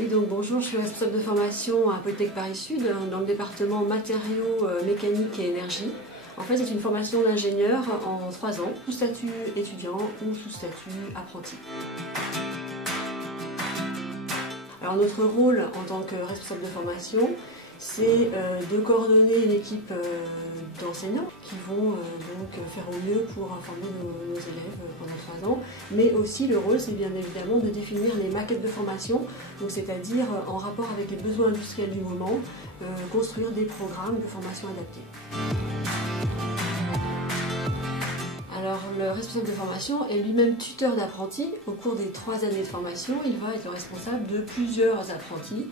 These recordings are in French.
Oui, donc bonjour, je suis responsable de formation à Polytechnique Paris Sud dans le département matériaux, mécanique et énergie. En fait, c'est une formation d'ingénieur en 3 ans, sous statut étudiant ou sous statut apprenti. Alors notre rôle en tant que responsable de formation, c'est de coordonner une équipe d'enseignants qui vont donc faire au mieux pour former nos élèves pendant 3 ans. Mais aussi le rôle, c'est bien évidemment de définir les maquettes de formation, c'est-à-dire en rapport avec les besoins industriels du moment, construire des programmes de formation adaptés. Alors, le responsable de formation est lui-même tuteur d'apprentis. Au cours des 3 années de formation, il va être le responsable de plusieurs apprentis,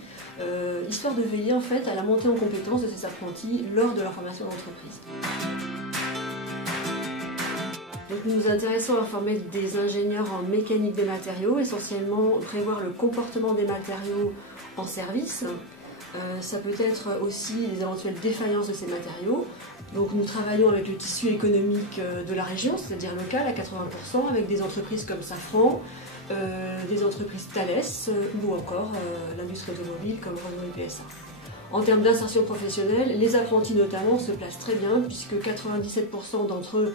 histoire de veiller en fait à la montée en compétence de ces apprentis lors de leur formation d'entreprise. Donc, nous nous intéressons à former des ingénieurs en mécanique des matériaux, essentiellement prévoir le comportement des matériaux en service. Ça peut être aussi des éventuelles défaillances de ces matériaux. Donc nous travaillons avec le tissu économique de la région, c'est-à-dire local à 80%, avec des entreprises comme Safran, des entreprises Thales ou encore l'industrie automobile comme Renault et PSA. En termes d'insertion professionnelle, les apprentis notamment se placent très bien puisque 97% d'entre eux,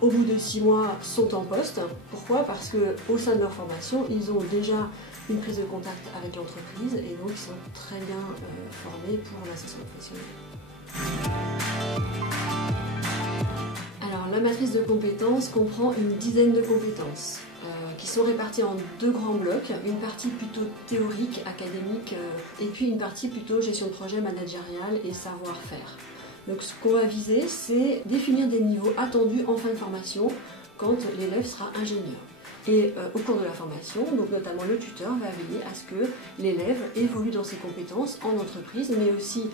au bout de 6 mois, sont en poste. Pourquoi? Parce qu'au sein de leur formation, ils ont déjà une prise de contact avec l'entreprise et donc ils sont très bien formés pour l'insertion professionnelle. Alors, la matrice de compétences comprend une dizaine de compétences qui sont réparties en 2 grands blocs, une partie plutôt théorique, académique, et puis une partie plutôt gestion de projet managériale et savoir-faire. Donc ce qu'on va viser, c'est définir des niveaux attendus en fin de formation quand l'élève sera ingénieur. Et au cours de la formation, donc notamment le tuteur va veiller à ce que l'élève évolue dans ses compétences en entreprise, mais aussi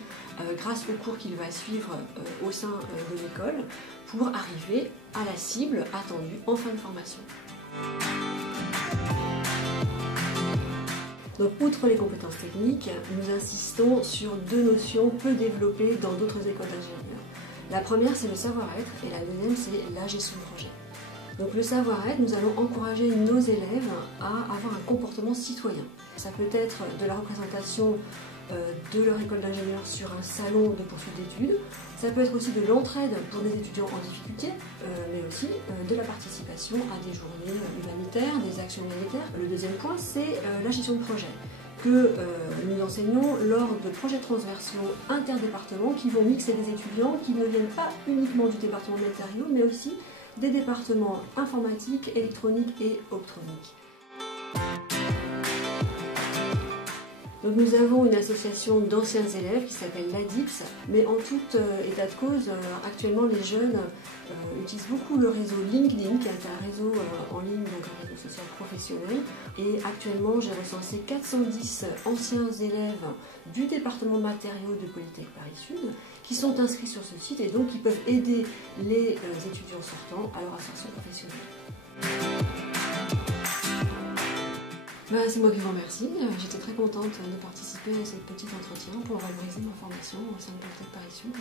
grâce aux cours qu'il va suivre au sein de l'école pour arriver à la cible attendue en fin de formation. Donc, outre les compétences techniques, nous insistons sur 2 notions peu développées dans d'autres écoles d'ingénieurs. La première, c'est le savoir-être et la deuxième, c'est la gestion de projet. Donc le savoir-être, nous allons encourager nos élèves à avoir un comportement citoyen. Ça peut être de la représentation de leur école d'ingénieur sur un salon de poursuite d'études. Ça peut être aussi de l'entraide pour des étudiants en difficulté, mais aussi de la participation à des journées humanitaires, des actions humanitaires. Le deuxième point, c'est la gestion de projet que nous enseignons lors de projets transversaux interdépartements qui vont mixer des étudiants qui ne viennent pas uniquement du département de matériaux, mais aussi des départements informatiques, électroniques et optroniques. Donc nous avons une association d'anciens élèves qui s'appelle l'ADIPS, mais en tout état de cause, actuellement les jeunes utilisent beaucoup le réseau LinkedIn, qui est un réseau en ligne, donc un réseau social professionnel. Et actuellement, j'ai recensé 410 anciens élèves du département de matériaux de Polytechnique Paris Sud qui sont inscrits sur ce site et donc qui peuvent aider les étudiants sortants à leur insertion professionnelle. C'est moi qui vous remercie. J'étais très contente de participer à ce petit entretien pour valoriser ma formation au sein de Polytechnique Paris Sud.